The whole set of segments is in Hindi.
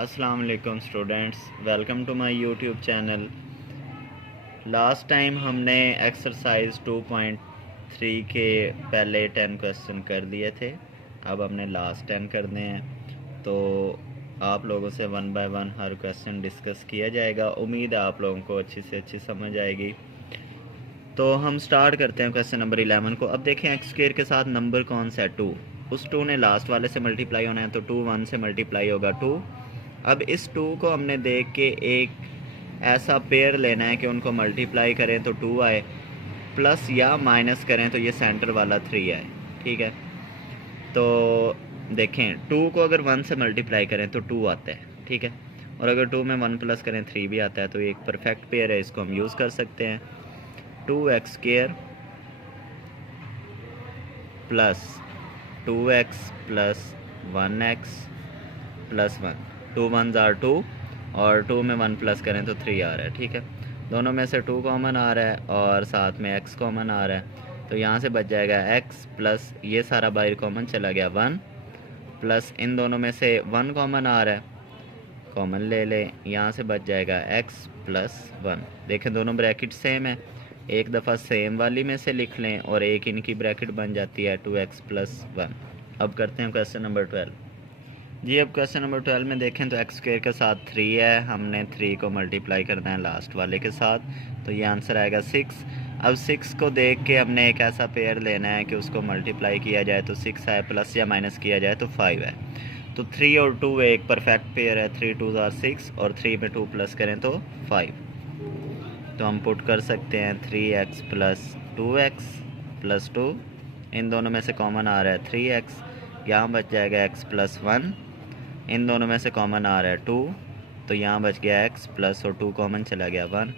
अस्सलाम वालेकुम students, welcome to my YouTube channel. Last time हमने एक्सरसाइज 2.3 के पहले 10 क्वेश्चन कर लिए थे। अब हमने लास्ट 10 करने हैं, तो आप लोगों से one by one her question discuss किया जाएगा। उम्मीद है आप लोगों को अच्छी से अच्छी समझ आएगी। तो हम स्टार्ट करते हैं क्वेश्चन नंबर 11 को। अब देखें एक्स स्क्वायर के साथ नंबर कौन सा है 2। उस 2 ने लास्ट वाले से मल्टीप्लाई होना है, तो 2 1 से मल्टीप्लाई होगा 2। अब इस 2 को हमने देख के एक ऐसा पेयर लेना है कि उनको मल्टीप्लाई करें तो 2 आए, प्लस या माइनस करें तो ये सेंटर वाला 3 आए। ठीक है, तो देखें 2 को अगर 1 से मल्टीप्लाई करें तो 2 आता है। ठीक है, और अगर 2 में 1 प्लस करें 3 भी आता है, तो ये एक परफेक्ट पेयर है, इसको हम यूज़ कर सकते हैं। 2x square plus 2x plus 1x plus 1, 2 1 ज़ार 2 और 2 में 1 प्लस करें तो 3 आ रहा है। ठीक है, दोनों में से 2 कॉमन आ रहा है और साथ में x कॉमन आ रहा है, तो यहाँ से बच जाएगा x प्लस ये सारा बाहर कॉमन चला गया 1, प्लस इन दोनों में से 1 कॉमन आ रहा है, कॉमन ले लें, यहाँ से बच जाएगा x प्लस 1। देखें दोनों ब्रैकेट सेम है, एक दफ़ा सेम वाली में से लिख लें और एक इनकी ब्रैकेट बन जाती है 2x प्लस 1। अब करते हैं क्वेश्चन नंबर 12 जी। अब क्वेश्चन नंबर 12 में देखें तो एक्स स्क्वायर के साथ 3 है, हमने 3 को मल्टीप्लाई करना है लास्ट वाले के साथ, तो ये आंसर आएगा 6। अब 6 को देख के हमने एक ऐसा पेयर लेना है कि उसको मल्टीप्लाई किया जाए तो 6 आए, प्लस या माइनस किया जाए तो 5 है। तो 3 और 2 एक परफेक्ट पेयर है, 3 2 ज़ार 6 और 3 में 2 प्लस करें तो 5। तो हम पुट कर सकते हैं 3x प्लस 2x प्लस 2, इन दोनों में से कॉमन आ रहा है 3x, यहाँ बच जाएगा x प्लस 1, इन दोनों में से कॉमन आ रहा है 2, तो यहाँ बच गया x प्लस और 2 कॉमन चला गया 1।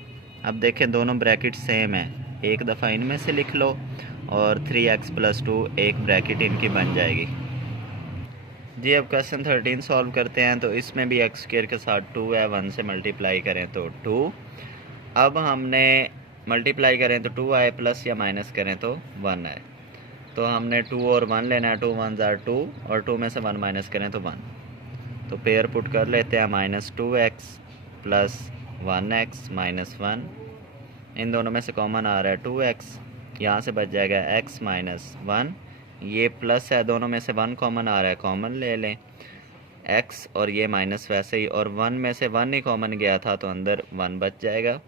अब देखें दोनों ब्रैकेट सेम है, एक दफ़ा इनमें से लिख लो और 3x प्लस 2 एक ब्रैकेट इनकी बन जाएगी जी। अब क्वेश्चन 13 सॉल्व करते हैं, तो इसमें भी एक्स स्क्वायर के साथ 2 है, 1 से मल्टीप्लाई करें तो 2। अब हमने मल्टीप्लाई करें तो 2 आए, प्लस या माइनस करें तो 1 आए, तो हमने 2 और 1 लेना है, 2 1 ज़ार 2 और 2 में से 1 माइनस करें तो 1। तो पेयर पुट कर लेते हैं, -2x प्लस 1x माइनस 1, इन दोनों में से कॉमन आ रहा है 2x, यहाँ से बच जाएगा x माइनस 1, ये प्लस है, दोनों में से 1 कॉमन आ रहा है, कॉमन ले लें x और ये माइनस वैसे ही, और 1 में से 1 ही कॉमन गया था तो अंदर 1 बच जाएगा।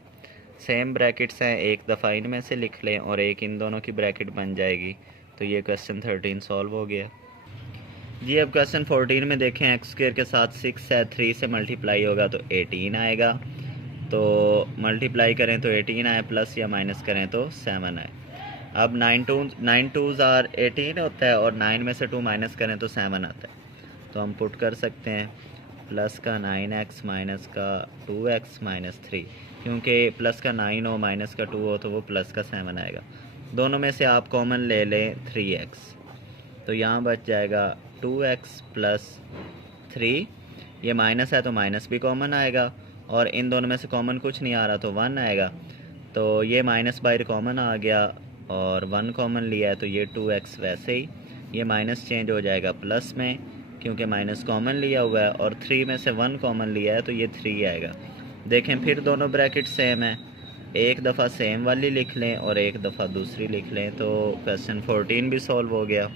सेम ब्रैकेट्स हैं, एक दफ़ा इनमें से लिख लें और एक इन दोनों की ब्रैकेट बन जाएगी। तो ये क्वेश्चन 13 सॉल्व हो गया जी। अब क्वेश्चन 14 में देखें एक्स स्क्वायर के साथ 6 है, 3 से मल्टीप्लाई होगा तो 18 आएगा, तो मल्टीप्लाई करें तो 18 आए, प्लस या माइनस करें तो 7 आए। अब 9 2 ज़ार 18 होता है और 9 में से 2 माइनस करें तो 7 आता है, तो हम पुट कर सकते हैं प्लस का 9x माइनस का 2x माइनस 3, क्योंकि प्लस का 9 हो माइनस का 2 हो तो वो प्लस का 7 आएगा। दोनों में से आप कॉमन ले लें 3x, तो यहाँ बच जाएगा 2x प्लस 3, ये माइनस है तो माइनस भी कॉमन आएगा, और इन दोनों में से कॉमन कुछ नहीं आ रहा तो 1 आएगा, तो ये माइनस बाहर कॉमन आ गया और 1 कॉमन लिया है, तो ये 2x वैसे ही, ये माइनस चेंज हो जाएगा प्लस में क्योंकि माइनस कॉमन लिया हुआ है, और 3 में से 1 कॉमन लिया है तो ये 3 आएगा। देखें फिर दोनों ब्रैकेट सेम है, एक दफ़ा सेम वाली लिख लें और एक दफ़ा दूसरी लिख लें, तो क्वेश्चन 14 भी सॉल्व हो गया।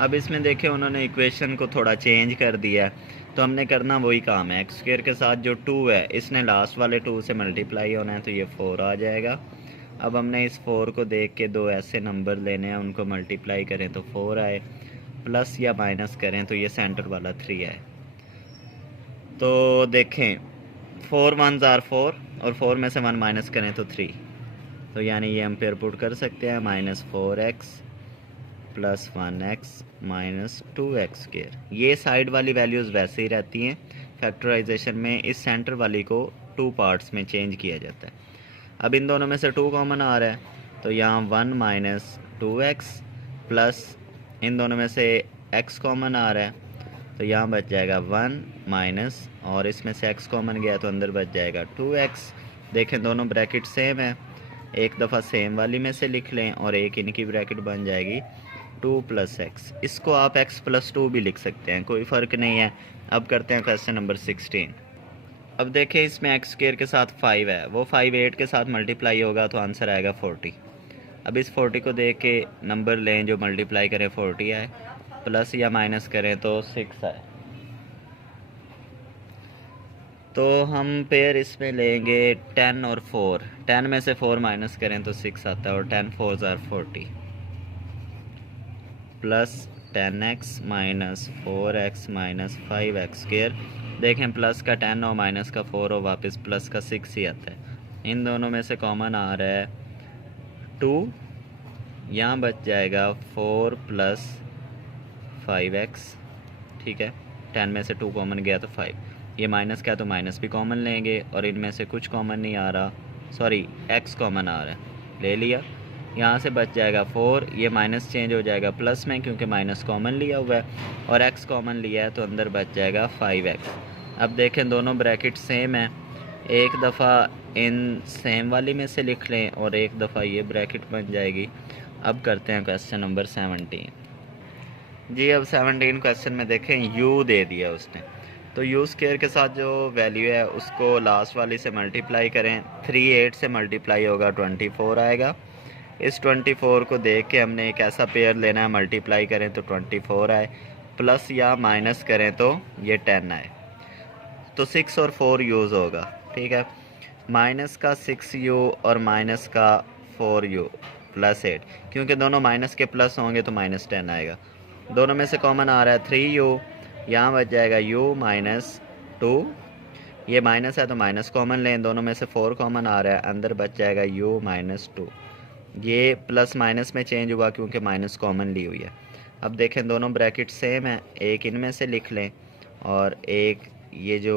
अब इसमें देखें उन्होंने इक्वेशन को थोड़ा चेंज कर दिया, तो हमने करना वही काम है। एक्स स्क्वायर के साथ जो 2 है इसने लास्ट वाले 2 से मल्टीप्लाई होना है, तो ये 4 आ जाएगा। अब हमने इस 4 को देख के दो ऐसे नंबर लेने हैं, उनको मल्टीप्लाई करें तो 4 आए, प्लस या माइनस करें तो ये सेंटर वाला 3 आए। तो देखें 4 1 ज़ार 4 और 4 में से 1 माइनस करें तो 3, तो यानी ये हम पेयर पुट कर सकते हैं, -4x plus 1x minus 2x square. ये साइड वाली वैल्यूज़ वैसे ही रहती हैं, फैक्टराइजेशन में इस सेंटर वाली को 2 पार्ट्स में चेंज किया जाता है। अब इन दोनों में से 2 कॉमन आ रहा है, तो यहाँ 1 माइनस 2x प्लस इन दोनों में से x कॉमन आ रहा है, तो यहाँ बच जाएगा 1 माइनस, और इसमें से x कॉमन गया तो अंदर बच जाएगा 2x। देखें दोनों ब्रैकेट सेम है, एक दफ़ा सेम वाली में से लिख लें और एक इनकी ब्रैकेट बन जाएगी 2 प्लस x। इसको आप x प्लस 2 भी लिख सकते हैं, कोई फ़र्क नहीं है। अब करते हैं क्वेश्चन नंबर 16। अब देखें इसमें एक्स स्क्वायर के साथ 5 है, वो 5 8 के साथ मल्टीप्लाई होगा तो आंसर आएगा 40। अब इस 40 को देख के नंबर लें जो मल्टीप्लाई करें 40 आए, प्लस या माइनस करें तो 6 आए। तो हम पेयर इसमें लेंगे 10 और 4। 10 में से 4 माइनस करें तो 6 आता है, और 10 4 are 40 plus 10x minus 4x minus 5x square. देखें प्लस का 10 और माइनस का 4 और वापस प्लस का 6 ही आता है। इन दोनों में से कॉमन आ रहा है 2, यहाँ बच जाएगा 4 प्लस 5x। ठीक है, 10 में से 2 कॉमन गया तो 5, ये माइनस का तो माइनस भी कॉमन लेंगे, और इनमें से कुछ कॉमन नहीं आ रहा, सॉरी x कॉमन आ रहा है, ले लिया। यहाँ से बच जाएगा 4, ये माइनस चेंज हो जाएगा प्लस में क्योंकि माइनस कॉमन लिया हुआ है, और x कॉमन लिया है तो अंदर बच जाएगा 5x। अब देखें दोनों ब्रैकेट सेम है, एक दफ़ा इन सेम वाली में से लिख लें और एक दफ़ा ये ब्रैकेट बन जाएगी। अब करते हैं क्वेश्चन नंबर 17। जी अब 17 क्वेश्चन में देखें u दे दिया उसने, तो u स्क्वायर के साथ जो वैल्यू है उसको लास्ट वाली से मल्टीप्लाई करें। 3 8 से मल्टीप्लाई होगा 24 आएगा। इस 24 को देख के हमने एक ऐसा पेयर लेना है, मल्टीप्लाई करें तो 24 आए, प्लस या माइनस करें तो ये 10 आए, तो 6 और 4 यूज़ होगा। ठीक है, माइनस का 6u और माइनस का 4u प्लस 8, क्योंकि दोनों माइनस के प्लस होंगे तो माइनस 10 आएगा। दोनों में से कॉमन आ रहा है 3u, यहाँ बच जाएगा u माइनस 2, ये माइनस है तो माइनस कॉमन लें, दोनों में से 4 कॉमन आ रहा है, अंदर बच जाएगा u माइनस 2। ये प्लस माइनस में चेंज हुआ क्योंकि माइनस कॉमन ली हुई है। अब देखें दोनों ब्रैकेट सेम है, एक इनमें से लिख लें और एक ये जो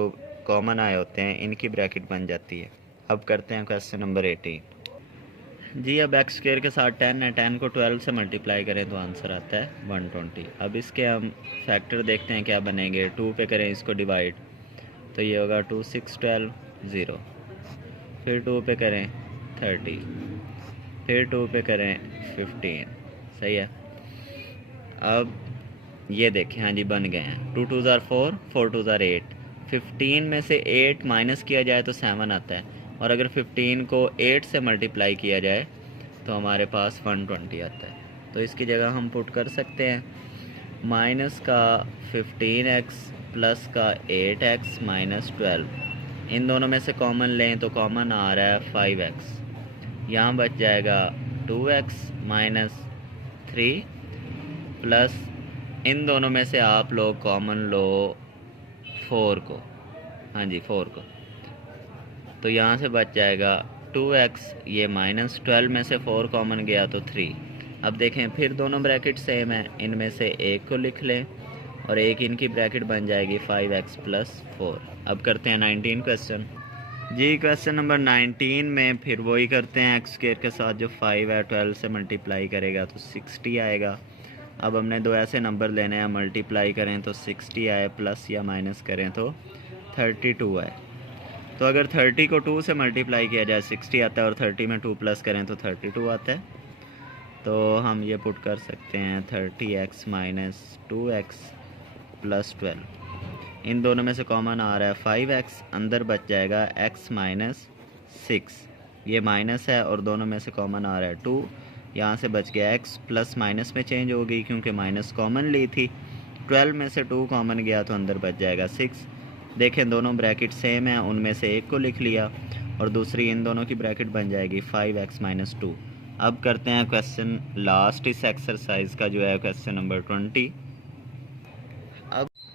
कॉमन आए होते हैं इनकी ब्रैकेट बन जाती है। अब करते हैं क्वेश्चन नंबर 18। जी अब एक्स स्क्वायर के साथ 10 है, 10 को 12 से मल्टीप्लाई करें तो आंसर आता है 120। अब इसके हम फैक्टर देखते हैं क्या बनेंगे। 2 पे करें इसको डिवाइड तो ये होगा 2 6 12 0, फिर 2 पे करें 30, फिर 2 पे करें 15। सही है, अब ये देखें, हाँ जी बन गए हैं। 2 2 ज़ार 4, 4 2 ज़ार 8। 15 में से 8 माइनस किया जाए तो 7 आता है, और अगर 15 को 8 से मल्टीप्लाई किया जाए तो हमारे पास 120 आता है। तो इसकी जगह हम पुट कर सकते हैं माइनस का 15x प्लस का 8x माइनस 12। इन दोनों में से कॉमन लें तो कॉमन आ रहा है 5x, यहाँ बच जाएगा 2x माइनस 3 प्लस इन दोनों में से आप लोग कॉमन लो 4 को, हाँ जी 4 को, तो यहाँ से बच जाएगा 2x, ये माइनस 12 में से 4 कॉमन गया तो 3। अब देखें फिर दोनों ब्रैकेट सेम है, इनमें से एक को लिख लें और एक इनकी ब्रैकेट बन जाएगी 5x प्लस 4। अब करते हैं 19 क्वेश्चन। जी क्वेश्चन नंबर 19 में फिर वही करते हैं, एक्स स्क्वायर के साथ जो 5 है 12 से मल्टीप्लाई करेगा तो 60 आएगा। अब हमने दो ऐसे नंबर लेने हैं, मल्टीप्लाई करें तो 60 आए, प्लस या माइनस करें तो 32 आए। तो अगर 30 को 2 से मल्टीप्लाई किया जाए 60 आता है, और 30 में 2 प्लस करें तो 32 आता है। तो हम ये पुट कर सकते हैं 30x माइनस 2x प्लस 12। इन दोनों में से कॉमन आ रहा है 5x, अंदर बच जाएगा x माइनस 6, ये माइनस है और दोनों में से कॉमन आ रहा है 2, यहाँ से बच गया x, प्लस माइनस में चेंज हो गई क्योंकि माइनस कॉमन ली थी। 12 में से 2 कॉमन गया तो अंदर बच जाएगा 6। देखें दोनों ब्रैकेट सेम है, उनमें से एक को लिख लिया और दूसरी इन दोनों की ब्रैकेट बन जाएगी 5x माइनस 2। अब करते हैं क्वेश्चन लास्ट इस एक्सरसाइज का, जो है क्वेश्चन नंबर 20।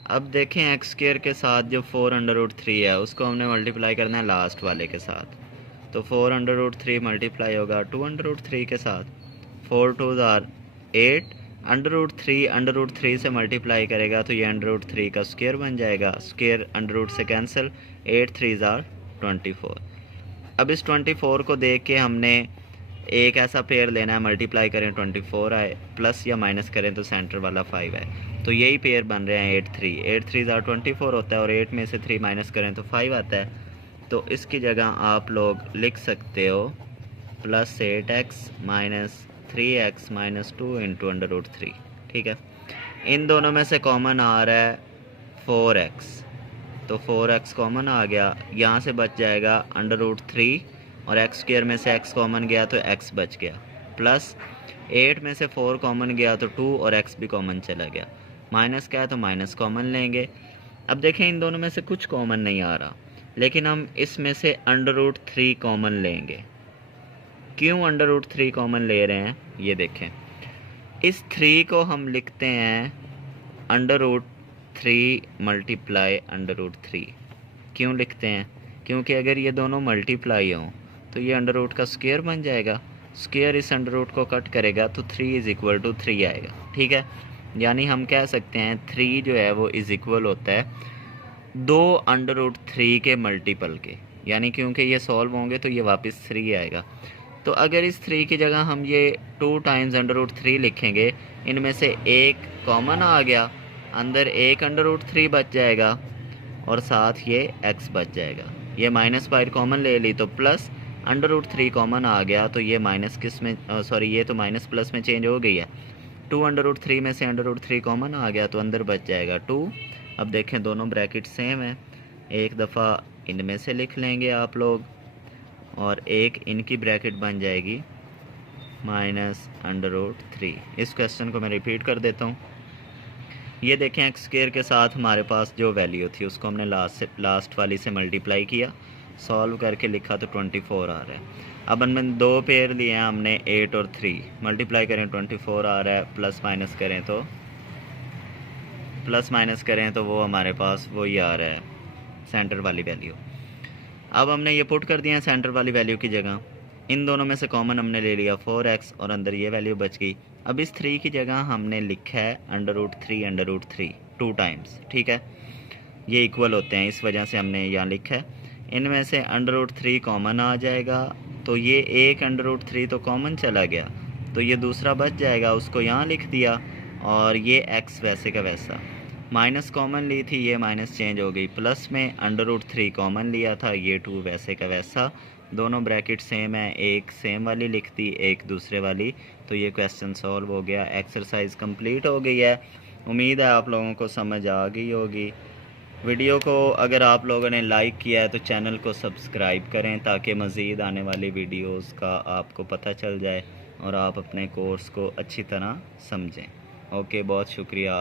अब देखें एक्स स्क्वायर के साथ जो 4√3 है उसको हमने मल्टीप्लाई करना है लास्ट वाले के साथ। तो 4√3 मल्टीप्लाई होगा 2√3 के साथ, 4 2 ज़ार 8, √3 से मल्टीप्लाई करेगा तो ये √3 का स्क्वायर बन जाएगा, स्क्वायर √ से कैंसिल, 8 3 ज़ार 24। अब इस 24 को देख के हमने एक ऐसा पेयर लेना है, मल्टीप्लाई करें 24 आए, प्लस या माइनस करें तो सेंटर वाला 5 आए। तो यही पेयर बन रहे हैं 8 3 ज़ार 24 होता है, और 8 में से 3 माइनस करें तो 5 आता है। तो इसकी जगह आप लोग लिख सकते हो plus 8x minus 3x minus 2 into √3। ठीक है, इन दोनों में से कॉमन आ रहा है 4x, तो 4x कॉमन आ गया, यहाँ से बच जाएगा √3 और x स्क्वायर में से x कॉमन गया तो x बच गया, प्लस 8 में से 4 कॉमन गया तो 2 और x भी कॉमन चला गया, माइनस क्या है तो माइनस कॉमन लेंगे। अब देखें इन दोनों में से कुछ कॉमन नहीं आ रहा, लेकिन हम इसमें से √3 कॉमन लेंगे। क्यों √3 कॉमन ले रहे हैं ये देखें, इस 3 को हम लिखते हैं √3 मल्टीप्लाई √3। क्यों लिखते हैं, क्योंकि अगर ये दोनों मल्टीप्लाई हों तो ये अंडर का स्क्वायर बन जाएगा, स्क्वायर इस अंडर को कट करेगा तो 3 = 3 आएगा। ठीक है, यानी हम कह सकते हैं 3 जो है वो इज़ इक्वल होता है 2 √3 के मल्टीपल के, यानी क्योंकि ये सॉल्व होंगे तो ये वापस 3 आएगा। तो अगर इस 3 की जगह हम ये 2 टाइम्स √3 लिखेंगे, इनमें से एक कॉमन आ गया, अंदर एक √3 बच जाएगा और साथ ये x बच जाएगा। ये माइनस बाहर कॉमन ले ली तो प्लस √3 कॉमन आ गया, तो ये माइनस किस में सॉरी ये तो माइनस प्लस में चेंज हो गई है। 2 √3 में से √3 कॉमन आ गया तो अंदर बच जाएगा 2। अब देखें दोनों ब्रैकेट सेम है, एक दफ़ा इनमें से लिख लेंगे आप लोग और एक इनकी ब्रैकेट बन जाएगी -√3। इस क्वेश्चन को मैं रिपीट कर देता हूँ। ये देखें एक्स स्क्वायर के साथ हमारे पास जो वैल्यू थी उसको हमने लास्ट वाली से मल्टीप्लाई किया, सॉल्व करके लिखा तो 24 आ रहा है। अब हमने 2 पेयर लिए हैं हमने 8 और 3, मल्टीप्लाई करें 24 आ रहा है, प्लस माइनस करें तो वो हमारे पास वही आ रहा है सेंटर वाली वैल्यू। अब हमने ये पुट कर दिया है सेंटर वाली वैल्यू की जगह, इन दोनों में से कॉमन हमने ले लिया 4x और अंदर ये वैल्यू बच गई। अब इस 3 की जगह हमने लिखा है √3 2 टाइम्स। ठीक है, ये इक्वल होते हैं इस वजह से हमने यहाँ लिखा है। इनमें से √3 कॉमन आ जाएगा तो ये एक √3 तो कॉमन चला गया, तो ये दूसरा बच जाएगा, उसको यहाँ लिख दिया और ये x वैसे का वैसा, माइनस कॉमन ली थी ये माइनस चेंज हो गई, प्लस में √3 कॉमन लिया था, ये 2 वैसे का वैसा, दोनों ब्रैकेट सेम है, एक सेम वाली लिख दी एक दूसरे वाली, तो ये क्वेश्चन सॉल्व हो गया। एक्सरसाइज कंप्लीट हो गई है। उम्मीद है आप लोगों को समझ आ गई होगी। वीडियो को अगर आप लोगों ने लाइक किया है तो चैनल को सब्सक्राइब करें ताकि मज़ीद आने वाली वीडियोस का आपको पता चल जाए और आप अपने कोर्स को अच्छी तरह समझें। ओके, बहुत शुक्रिया।